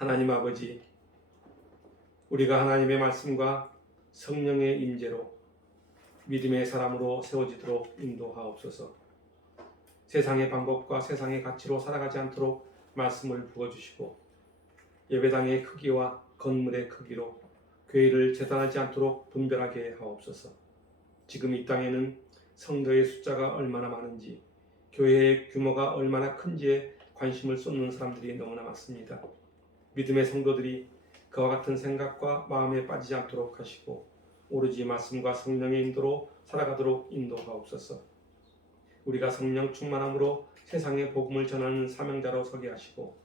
하나님 아버지, 우리가 하나님의 말씀과 성령의 임재로 믿음의 사람으로 세워지도록 인도하옵소서. 세상의 방법과 세상의 가치로 살아가지 않도록 말씀을 부어주시고, 예배당의 크기와 건물의 크기로 교회를 재단하지 않도록 분별하게 하옵소서. 지금 이 땅에는 성도의 숫자가 얼마나 많은지, 교회의 규모가 얼마나 큰지에 관심을 쏟는 사람들이 너무나 많습니다. 믿음의 성도들이 그와 같은 생각과 마음에 빠지지 않도록 하시고, 오로지 말씀과 성령의 인도로 살아가도록 인도하옵소서. 우리가 성령 충만함으로 세상에 복음을 전하는 사명자로 서게 하시고,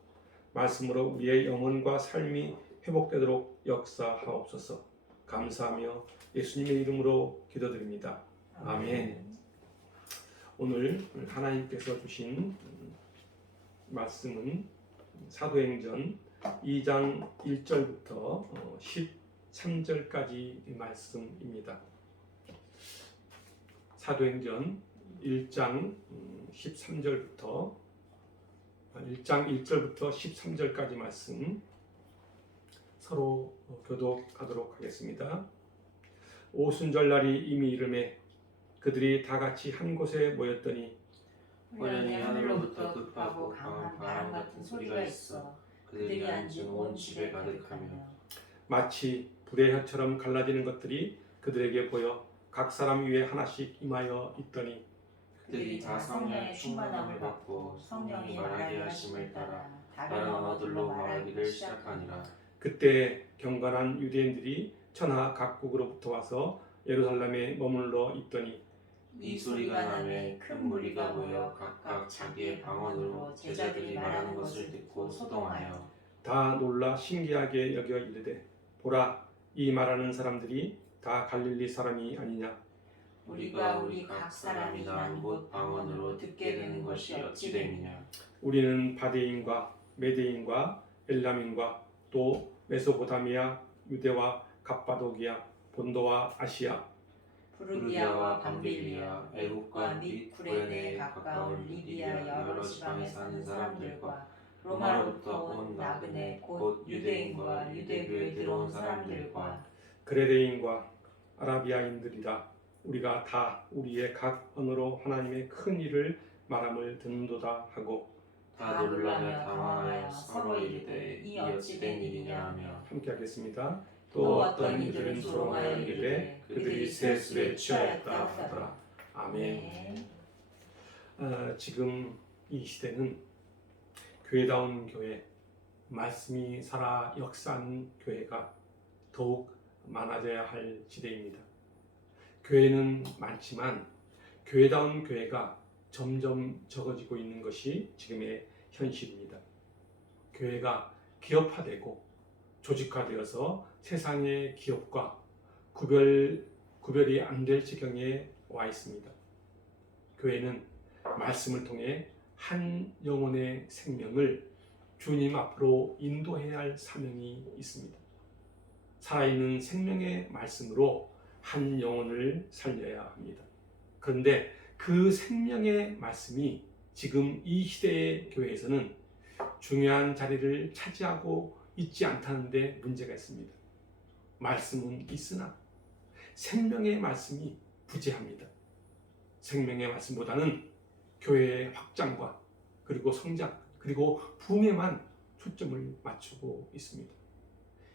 말씀으로 우리의 영혼과 삶이 회복되도록 역사하옵소서. 감사하며 예수님의 이름으로 기도드립니다. 아멘. 오늘 하나님께서 주신 말씀은 사도행전 2장 1절부터 13절까지 말씀입니다. 사도행전 1장 1장 1절부터 13절까지 말씀 서로 교독하도록 하겠습니다. 오순절날이 이미 이르매 그들이 다 같이 한 곳에 모였더니 우연히 하늘로부터 급하고 강한 바람 같은 소리가 있어 그들이 앉은 온 집에 가득하며 마치 불의 혀처럼 갈라지는 것들이 그들에게 보여 각 사람 위에 하나씩 임하여 있더니 그들이 다 성령의 충만함을 받고 성령이 말하게 하심을 따라 다른 언어들로 말하기를 시작하니라. 그때 경건한 유대인들이 천하 각국으로부터 와서 예루살렘에 머물러 있더니 이 소리가 나매 큰 무리가 모여 각각 자기의 방언으로 제자들이 말하는 것을 듣고 소동하여 다 놀라 신기하게 여겨 이르되 보라, 이 말하는 사람들이 다 갈릴리 사람이 아니냐. 우리가 우리 각 사람이 난 곳 방언으로 듣게 되는 것이 어찌 됨이냐. 우리는 바데인과 메데인과 엘람인과 또 메소포타미아, 유대와 갑바도기아, 본도와 아시아, 부르기아와 밤빌리아, 애국과 및 구레네에 가까운 리비아 여러 지방에 사는 사람들과 로마로부터 온 나그네 곧 유대인과 유대교에 들어온 사람들과 그레데인과 아라비아인들이라. 우리가 다 우리의 각 언어로 하나님의 큰 일을 말함을 듣는도다 하고 다 놀라며 당황하여 서로 이르되 이 어찌 된 일이냐 하며 함께 하겠습니다. 또 어떤 이들은 조롱하여 이르되 그들이 새 술에 취하였다 하더라. 아멘. 지금 이 시대는 교회다운 교회, 말씀이 살아 역사하는 교회가 더욱 많아져야 할 시대입니다. 교회는 많지만 교회다운 교회가 점점 적어지고 있는 것이 지금의 현실입니다. 교회가 기업화되고 조직화되어서 세상의 기업과 구별이 안 될 지경에 와 있습니다. 교회는 말씀을 통해 한 영혼의 생명을 주님 앞으로 인도해야 할 사명이 있습니다. 살아있는 생명의 말씀으로 한 영혼을 살려야 합니다. 그런데 그 생명의 말씀이 지금 이 시대의 교회에서는 중요한 자리를 차지하고 있지 않다는 데 문제가 있습니다. 말씀은 있으나 생명의 말씀이 부재합니다. 생명의 말씀보다는 교회의 확장과 그리고 성장 그리고 부흥에만 초점을 맞추고 있습니다.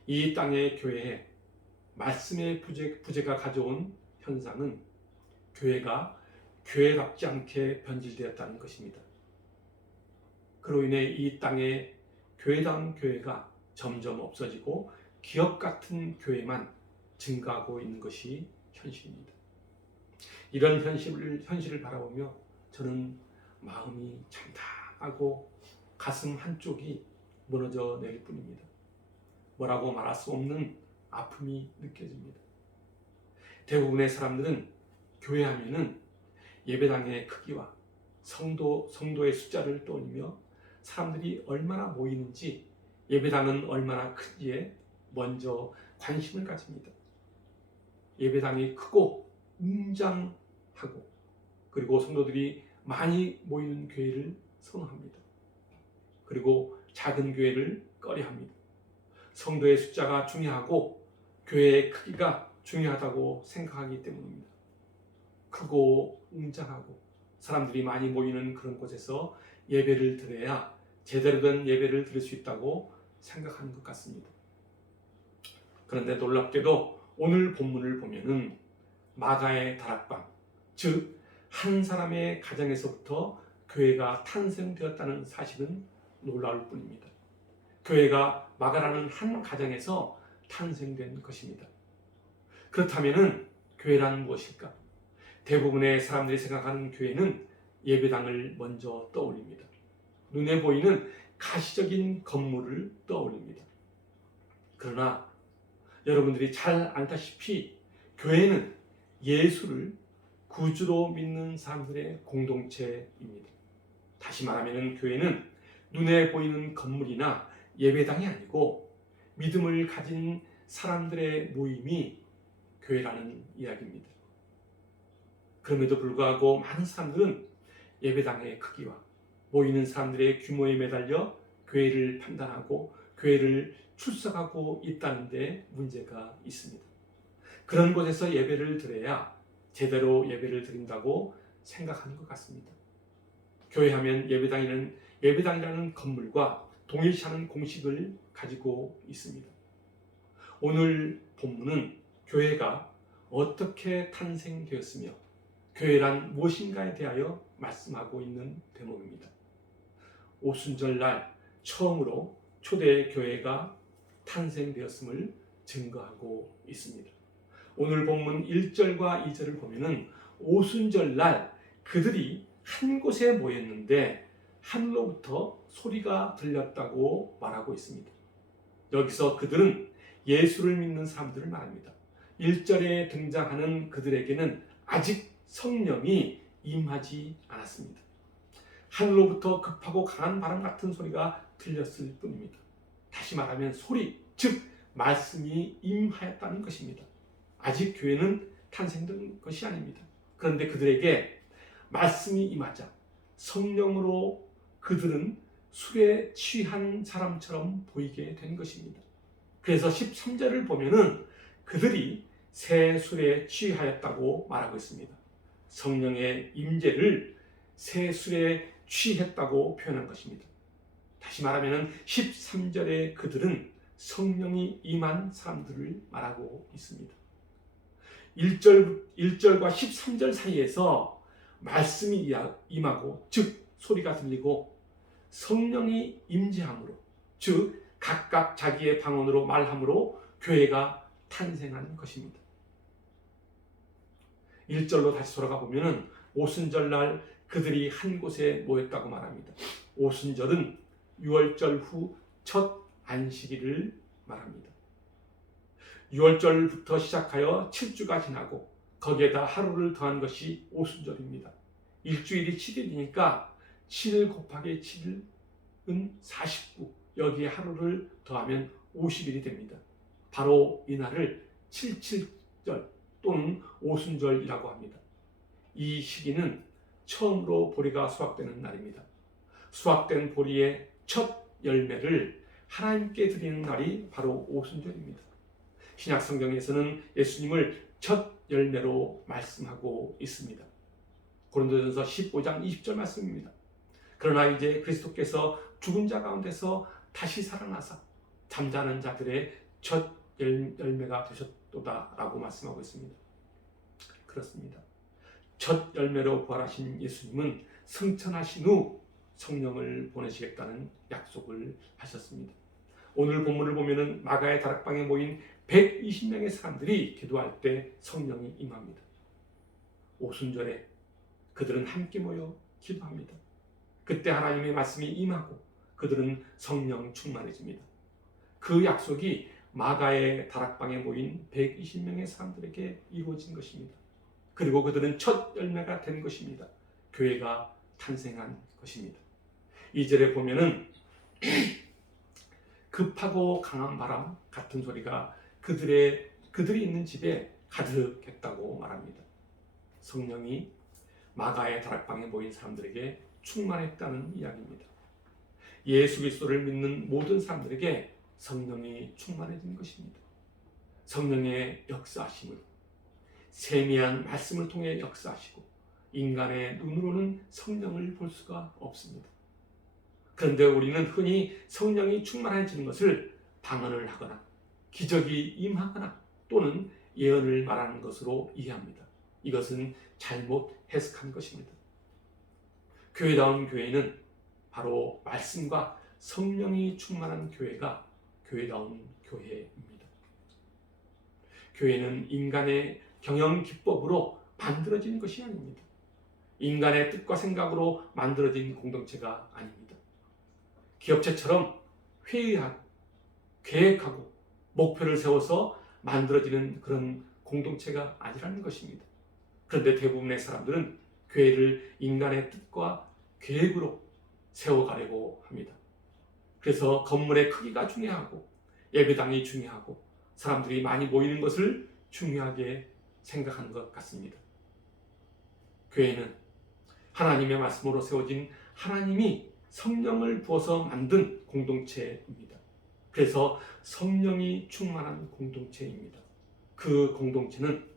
이 땅의 교회에 말씀의 부재가 가져온 현상은 교회가 교회답지 않게 변질되었다는 것입니다. 그로 인해 이 땅의 교회다운 교회가 점점 없어지고 기업 같은 교회만 증가하고 있는 것이 현실입니다. 이런 현실을 바라보며 저는 마음이 참담하고 가슴 한쪽이 무너져 내릴 뿐입니다. 뭐라고 말할 수 없는 아픔이 느껴집니다. 대부분의 사람들은 교회하면은 예배당의 크기와 성도의 숫자를 떠올리며 사람들이 얼마나 모이는지, 예배당은 얼마나 큰지에 먼저 관심을 가집니다. 예배당이 크고 웅장하고 그리고 성도들이 많이 모이는 교회를 선호합니다. 그리고 작은 교회를 꺼려합니다. 성도의 숫자가 중요하고 교회의 크기가 중요하다고 생각하기 때문입니다. 크고 웅장하고 사람들이 많이 모이는 그런 곳에서 예배를 드려야 제대로 된 예배를 드릴 수 있다고 생각하는 것 같습니다. 그런데 놀랍게도 오늘 본문을 보면은 마가의 다락방, 즉 한 사람의 가정에서부터 교회가 탄생되었다는 사실은 놀라울 뿐입니다. 교회가 마가라는 한 가정에서 탄생된 것입니다. 그렇다면은 교회란 무엇일까? 대부분의 사람들이 생각하는 교회는 예배당을 먼저 떠올립니다. 눈에 보이는 가시적인 건물을 떠올립니다. 그러나 여러분들이 잘 알다시피 교회는 예수를 구주로 믿는 사람들의 공동체입니다. 다시 말하면 교회는 눈에 보이는 건물이나 예배당이 아니고 믿음을 가진 사람들의 모임이 교회라는 이야기입니다. 그럼에도 불구하고 많은 사람들은 예배당의 크기와 모이는 사람들의 규모에 매달려 교회를 판단하고 교회를 출석하고 있다는 데 문제가 있습니다. 그런 곳에서 예배를 드려야 제대로 예배를 드린다고 생각하는 것 같습니다. 교회하면 예배당이라는 건물과 동일시하는 공식을 가지고 있습니다. 오늘 본문은 교회가 어떻게 탄생되었으며 교회란 무엇인가에 대하여 말씀하고 있는 대목입니다. 오순절날 처음으로 초대 교회가 탄생되었음을 증거하고 있습니다. 오늘 본문 1절과 2절을 보면은 오순절날 그들이 한 곳에 모였는데 하늘로부터 소리가 들렸다고 말하고 있습니다. 여기서 그들은 예수를 믿는 사람들을 말합니다. 1절에 등장하는 그들에게는 아직 성령이 임하지 않았습니다. 하늘로부터 급하고 강한 바람 같은 소리가 들렸을 뿐입니다. 다시 말하면 소리, 즉 말씀이 임하였다는 것입니다. 아직 교회는 탄생된 것이 아닙니다. 그런데 그들에게 말씀이 임하자 성령으로 그들은 술에 취한 사람처럼 보이게 된 것입니다. 그래서 13절을 보면은 그들이 새 술에 취하였다고 말하고 있습니다. 성령의 임재를 새 술에 취했다고 표현한 것입니다. 다시 말하면 13절에 그들은 성령이 임한 사람들을 말하고 있습니다. 1절과 13절 사이에서 말씀이 임하고 즉 소리가 들리고 성령이 임재함으로 즉 각각 자기의 방언으로 말함으로 교회가 탄생한 것입니다. 1절로 다시 돌아가 보면은 오순절날 그들이 한 곳에 모였다고 말합니다. 오순절은 6월절 후 첫 안식일을 말합니다. 6월절부터 시작하여 7주가 지나고 거기에다 하루를 더한 것이 오순절입니다. 일주일이 7일이니까 7 곱하기 7은 49, 여기에 하루를 더하면 50일이 됩니다. 바로 이날을 77절 또는 오순절이라고 합니다. 이 시기는 처음으로 보리가 수확되는 날입니다. 수확된 보리의 첫 열매를 하나님께 드리는 날이 바로 오순절입니다. 신약 성경에서는 예수님을 첫 열매로 말씀하고 있습니다. 고린도전서 15장 20절 말씀입니다. 그러나 이제 그리스도께서 죽은 자 가운데서 다시 살아나사 잠자는 자들의 첫 열매가 되셨도다라고 말씀하고 있습니다. 그렇습니다. 첫 열매로 부활하신 예수님은 승천하신 후 성령을 보내시겠다는 약속을 하셨습니다. 오늘 본문을 보면은 마가의 다락방에 모인 120명의 사람들이 기도할 때 성령이 임합니다. 오순절에 그들은 함께 모여 기도합니다. 그때 하나님의 말씀이 임하고 그들은 성령 충만해집니다. 그 약속이 마가의 다락방에 모인 120명의 사람들에게 이루어진 것입니다. 그리고 그들은 첫 열매가 된 것입니다. 교회가 탄생한 것입니다. 2절에 보면은 급하고 강한 바람 같은 소리가 그들이 있는 집에 가득했다고 말합니다. 성령이 마가의 다락방에 모인 사람들에게 충만했다는 이야기입니다. 예수 그리스도를 믿는 모든 사람들에게 성령이 충만해진 것입니다. 성령의 역사하심을, 세미한 말씀을 통해 역사하시고 인간의 눈으로는 성령을 볼 수가 없습니다. 그런데 우리는 흔히 성령이 충만해지는 것을 방언을 하거나 기적이 임하거나 또는 예언을 말하는 것으로 이해합니다. 이것은 잘못 해석한 것입니다. 교회다운 교회는 바로 말씀과 성령이 충만한 교회가 교회다운 교회입니다. 교회는 인간의 경영 기법으로 만들어진 것이 아닙니다. 인간의 뜻과 생각으로 만들어진 공동체가 아닙니다. 기업체처럼 회의하고 계획하고 목표를 세워서 만들어지는 그런 공동체가 아니라는 것입니다. 그런데 대부분의 사람들은 교회를 인간의 뜻과 계획으로 세워가려고 합니다. 그래서 건물의 크기가 중요하고 예배당이 중요하고 사람들이 많이 모이는 것을 중요하게 생각하는 것 같습니다. 교회는 하나님의 말씀으로 세워진 하나님이 성령을 부어서 만든 공동체입니다. 그래서 성령이 충만한 공동체입니다. 그 공동체는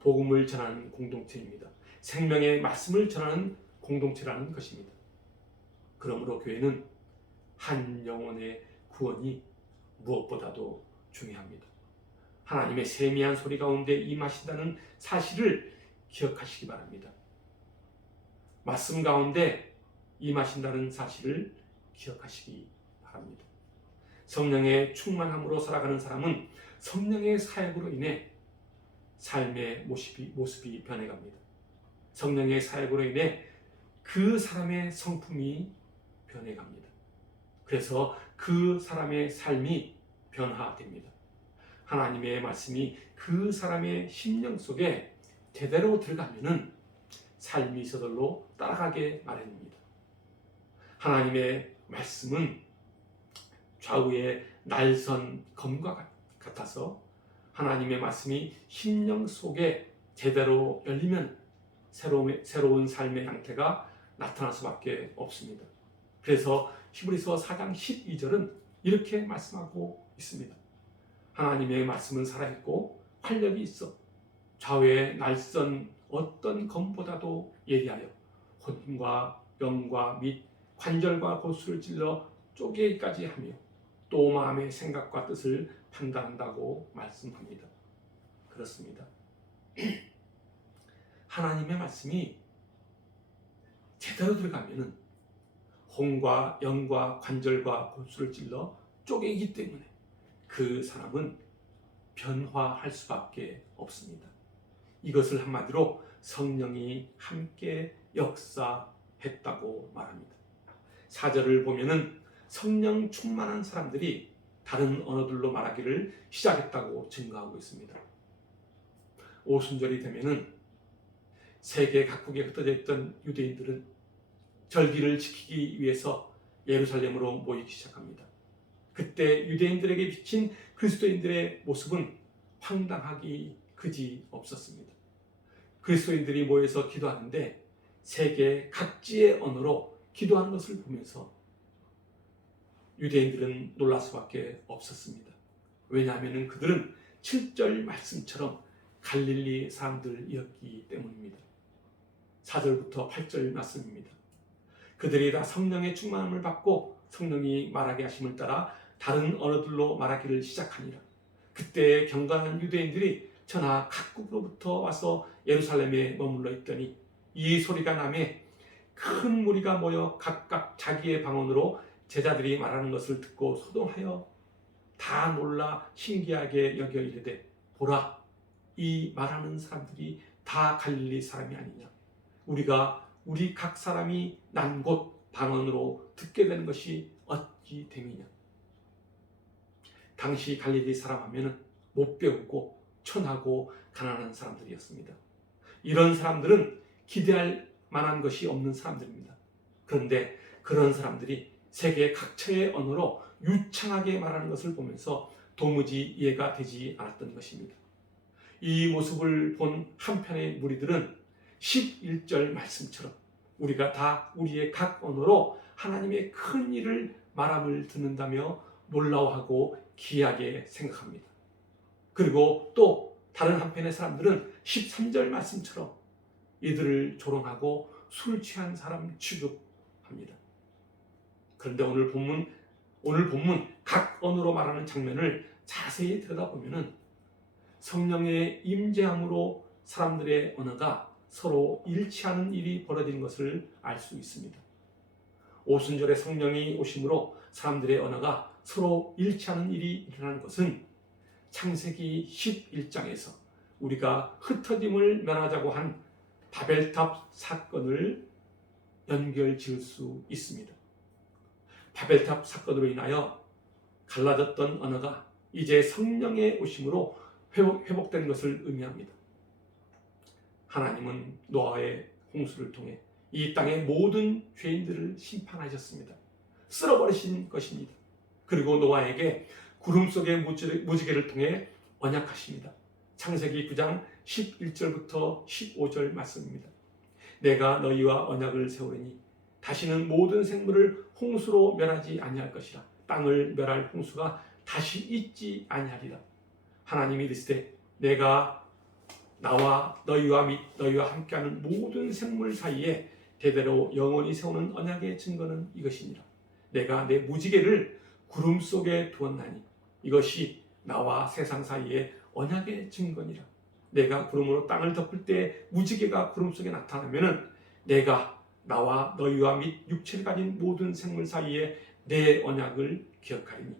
복음을 전하는 공동체입니다. 생명의 말씀을 전하는 공동체라는 것입니다. 그러므로 교회는 한 영혼의 구원이 무엇보다도 중요합니다. 하나님의 세미한 소리 가운데 임하신다는 사실을 기억하시기 바랍니다. 말씀 가운데 임하신다는 사실을 기억하시기 바랍니다. 성령의 충만함으로 살아가는 사람은 성령의 사역으로 인해 삶의 모습이 변해갑니다. 성령의 사역으로 인해 그 사람의 성품이 변해갑니다. 그래서 그 사람의 삶이 변화됩니다. 하나님의 말씀이 그 사람의 심령 속에 제대로 들어가면은 삶이 저절로 따라가게 마련입니다. 하나님의 말씀은 좌우의 날선 검과 같아서 하나님의 말씀이 심령 속에 제대로 열리면 새로운 삶의 형태가 나타날 수밖에 없습니다. 그래서 히브리서 4장 12절은 이렇게 말씀하고 있습니다. 하나님의 말씀은 살아있고 활력이 있어 좌우의 날선 어떤 검보다도 예리하여 혼과 영과 및 관절과 골수를 찔러 쪼개기까지 하며 또 마음의 생각과 뜻을 판단한다고 말씀합니다. 그렇습니다. 하나님의 말씀이 제대로 들어가면은 혼과 영과 관절과 골수를 찔러 쪼개기 때문에 그 사람은 변화할 수밖에 없습니다. 이것을 한마디로 성령이 함께 역사했다고 말합니다. 4절을 보면은 성령 충만한 사람들이 다른 언어들로 말하기를 시작했다고 증거하고 있습니다. 오순절이 되면은 세계 각국에 흩어져 있던 유대인들은 절기를 지키기 위해서 예루살렘으로 모이기 시작합니다. 그때 유대인들에게 비친 그리스도인들의 모습은 황당하기 그지 없었습니다. 그리스도인들이 모여서 기도하는데 세계 각지의 언어로 기도하는 것을 보면서 유대인들은 놀랄 수밖에 없었습니다. 왜냐하면 그들은 7절 말씀처럼 갈릴리 사람들이었기 때문입니다. 4절부터 8절 말씀입니다. 그들이 다 성령의 충만함을 받고 성령이 말하게 하심을 따라 다른 언어들로 말하기를 시작하니라. 그때 경건한 유대인들이 전하 각국으로부터 와서 예루살렘에 머물러 있더니 이 소리가 나매 큰 무리가 모여 각각 자기의 방언으로 제자들이 말하는 것을 듣고 소동하여 다 놀라 신기하게 여겨 이르되 보라, 이 말하는 사람들이 다 갈릴리 사람이 아니냐. 우리가 우리 각 사람이 난 곳 방언으로 듣게 되는 것이 어찌 됨이냐. 당시 갈릴리 사람 하면은 못 배우고 천하고 가난한 사람들이었습니다. 이런 사람들은 기대할 만한 것이 없는 사람들입니다. 그런데 그런 사람들이 세계 각처의 언어로 유창하게 말하는 것을 보면서 도무지 이해가 되지 않았던 것입니다. 이 모습을 본 한편의 무리들은 11절 말씀처럼 우리가 다 우리의 각 언어로 하나님의 큰 일을 말함을 듣는다며 놀라워하고 기이하게 생각합니다. 그리고 또 다른 한편의 사람들은 13절 말씀처럼 이들을 조롱하고 술 취한 사람 취급합니다. 그런데 오늘 본문 각 언어로 말하는 장면을 자세히 들여다보면 성령의 임재함으로 사람들의 언어가 서로 일치하는 일이 벌어지는 것을 알 수 있습니다. 오순절에 성령이 오심으로 사람들의 언어가 서로 일치하는 일이 일어나는 것은 창세기 11장에서 우리가 흩어짐을 면하자고 한 바벨탑 사건을 연결지을 수 있습니다. 바벨탑 사건으로 인하여 갈라졌던 언어가 이제 성령의 오심으로 회복된 것을 의미합니다. 하나님은 노아의 홍수를 통해 이 땅의 모든 죄인들을 심판하셨습니다. 쓸어버리신 것입니다. 그리고 노아에게 구름 속의 무지개를 통해 언약하십니다. 창세기 9장 11절부터 15절 말씀입니다. 내가 너희와 언약을 세우리니 다시는 모든 생물을 홍수로 멸하지 아니할 것이라. 땅을 멸할 홍수가 다시 있지 아니하리라. 하나님이 이르시되 내가 나와 너희와 및 너희와 함께하는 모든 생물 사이에 대대로 영원히 세우는 언약의 증거는 이것이니라. 내가 내 무지개를 구름 속에 두었나니 이것이 나와 세상 사이에 언약의 증거니라. 내가 구름으로 땅을 덮을 때 무지개가 구름 속에 나타나면은 내가 나와 너희와 및 육체를 가진 모든 생물 사이에 내 언약을 기억하리니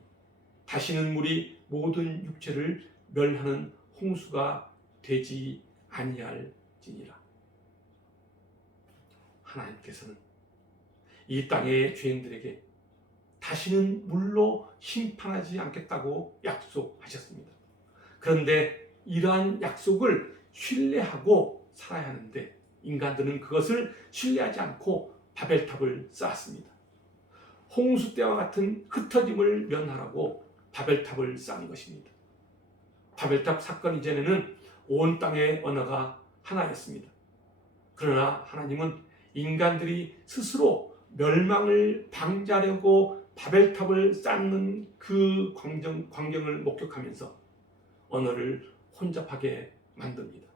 다시는 물이 모든 육체를 멸하는 홍수가 되지 아니할지니라. 하나님께서는 이 땅의 죄인들에게 다시는 물로 심판하지 않겠다고 약속하셨습니다. 그런데 이러한 약속을 신뢰하고 살아야 하는데 인간들은 그것을 신뢰하지 않고 바벨탑을 쌓았습니다. 홍수 때와 같은 흩어짐을 면하라고 바벨탑을 쌓은 것입니다. 바벨탑 사건 이전에는 온 땅의 언어가 하나였습니다. 그러나 하나님은 인간들이 스스로 멸망을 방지하려고 바벨탑을 쌓는 그 광경을 목격하면서 언어를 혼잡하게 만듭니다.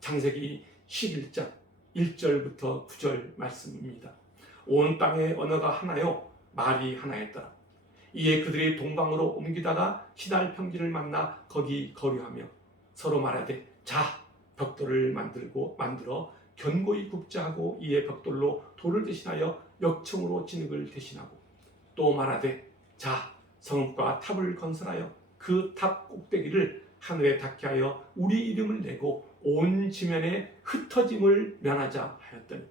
창세기 11장 1절부터 9절 말씀입니다. 온 땅의 언어가 하나요 말이 하나였더라. 이에 그들이 동방으로 옮기다가 시날 평지를 만나 거기 거류하며 서로 말하되 자 벽돌을 만들어 견고히 굽자 하고 이에 벽돌로 돌을 대신하여 역청으로 진흙을 대신하고 또 말하되 자 성읍과 탑을 건설하여 그 탑 꼭대기를 하늘에 닿게 하여 우리 이름을 내고 온 지면에 흩어짐을 면하자 하였더니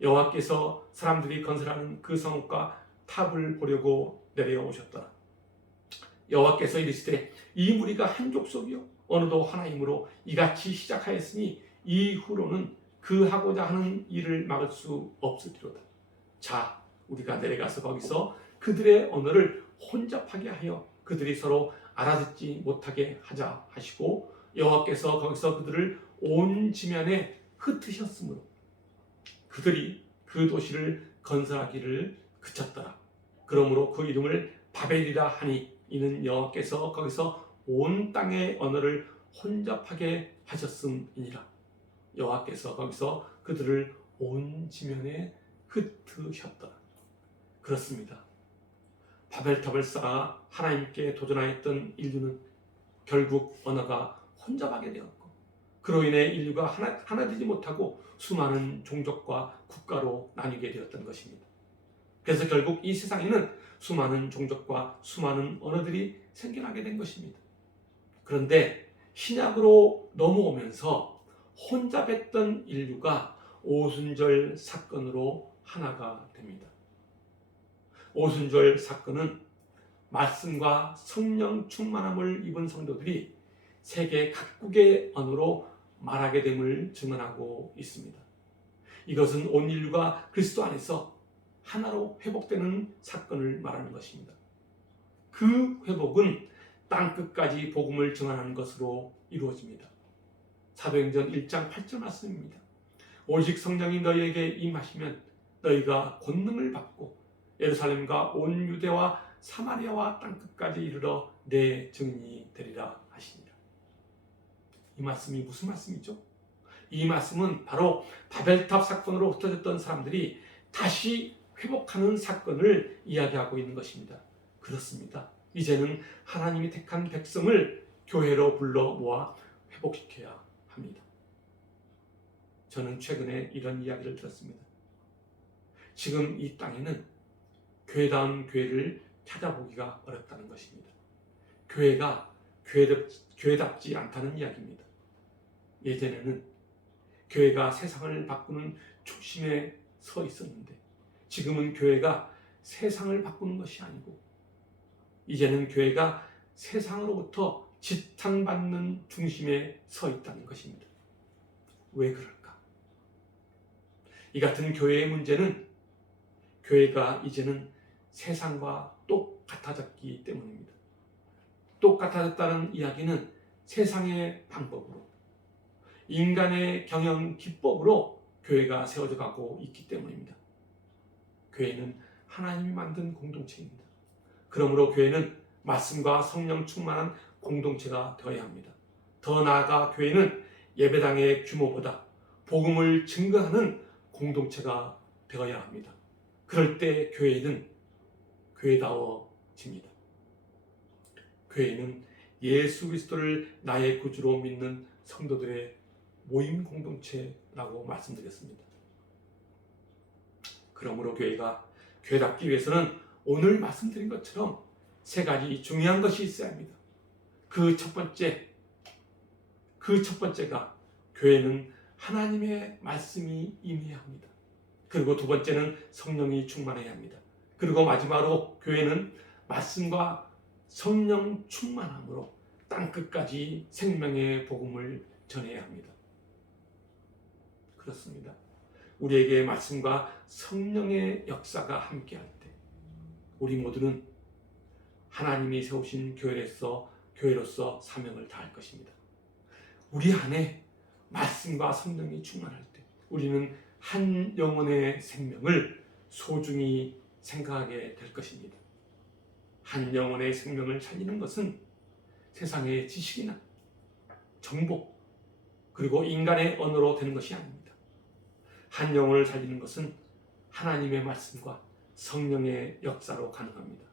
여호와께서 사람들이 건설하는 그 성읍과 탑을 보려고 내려오셨더라. 여호와께서 이르시되 이 무리가 한 족속이요 어느도 하나이므로 이같이 시작하였으니 이후로는 그 하고자 하는 일을 막을 수 없으리로다. 자 우리가 내려가서 거기서 그들의 언어를 혼잡하게 하여 그들이 서로 알아듣지 못하게 하자 하시고 여호와께서 거기서 그들을 온 지면에 흩으셨으므로 그들이 그 도시를 건설하기를 그쳤더라. 그러므로 그 이름을 바벨이라 하니 이는 여호와께서 거기서 온 땅의 언어를 혼잡하게 하셨음이니라. 여호와께서 거기서 그들을 온 지면에 흩으셨더라. 그렇습니다. 바벨탑을 쌓아 하나님께 도전하였던 인류는 결국 언어가 혼잡하게 되었고 그로 인해 인류가 하나 되지 못하고 수많은 종족과 국가로 나뉘게 되었던 것입니다. 그래서 결국 이 세상에는 수많은 종족과 수많은 언어들이 생겨나게 된 것입니다. 그런데 신약으로 넘어오면서 혼잡했던 인류가 오순절 사건으로 하나가 됩니다. 오순절 사건은 말씀과 성령 충만함을 입은 성도들이 세계 각국의 언어로 말하게 됨을 증언하고 있습니다. 이것은 온 인류가 그리스도 안에서 하나로 회복되는 사건을 말하는 것입니다. 그 회복은 땅끝까지 복음을 증언하는 것으로 이루어집니다. 사도행전 1장 8절 말씀입니다. 오직 성령이 너희에게 임하시면 너희가 권능을 받고 예루살렘과 온 유대와 사마리아와 땅끝까지 이르러 내 증인이 되리라 하시니라. 이 말씀이 무슨 말씀이죠? 이 말씀은 바로 바벨탑 사건으로 흩어졌던 사람들이 다시 회복하는 사건을 이야기하고 있는 것입니다. 그렇습니다. 이제는 하나님이 택한 백성을 교회로 불러 모아 회복시켜야 합니다. 저는 최근에 이런 이야기를 들었습니다. 지금 이 땅에는 교회다운 교회를 찾아보기가 어렵다는 것입니다. 교회가 교회답지 않다는 이야기입니다. 예전에는 교회가 세상을 바꾸는 중심에 서 있었는데 지금은 교회가 세상을 바꾸는 것이 아니고 이제는 교회가 세상으로부터 지탄받는 중심에 서 있다는 것입니다. 왜 그럴까? 이 같은 교회의 문제는 교회가 이제는 세상과 똑같아졌기 때문입니다. 똑같아졌다는 이야기는 세상의 방법으로, 인간의 경영 기법으로 교회가 세워져 가고 있기 때문입니다. 교회는 하나님이 만든 공동체입니다. 그러므로 교회는 말씀과 성령 충만한 공동체가 되어야 합니다. 더 나아가 교회는 예배당의 규모보다 복음을 증거하는 공동체가 되어야 합니다. 그럴 때 교회는 교회다워집니다. 교회는 예수 그리스도를 나의 구주로 믿는 성도들의 모임 공동체라고 말씀드렸습니다. 그러므로 교회가 교회답기 위해서는 오늘 말씀드린 것처럼 세 가지 중요한 것이 있어야 합니다. 그 첫 번째가 교회는 하나님의 말씀이 임해야 합니다. 그리고 두 번째는 성령이 충만해야 합니다. 그리고 마지막으로 교회는 말씀과 성령 충만함으로 땅끝까지 생명의 복음을 전해야 합니다. 그렇습니다. 우리에게 말씀과 성령의 역사가 함께할 때 우리 모두는 하나님이 세우신 교회로서 사명을 다할 것입니다. 우리 안에 말씀과 성령이 충만할 때 우리는 한 영혼의 생명을 소중히 생각하게 될 것입니다. 한 영혼의 생명을 살리는 것은 세상의 지식이나 정보 그리고 인간의 언어로 되는 것이 아닙니다. 한 영혼을 살리는 것은 하나님의 말씀과 성령의 역사로 가능합니다.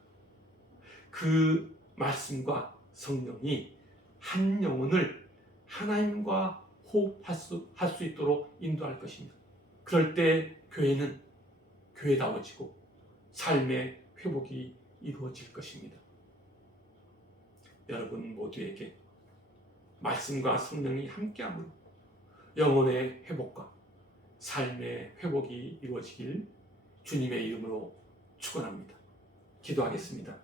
그 말씀과 성령이 한 영혼을 하나님과 호흡할 수 있도록 인도할 것입니다. 그럴 때 교회는 교회다워지고 삶의 회복이 이루어질 것입니다. 여러분 모두에게 말씀과 성령이 함께함으로 영혼의 회복과 삶의 회복이 이루어지길 주님의 이름으로 축원합니다. 기도하겠습니다.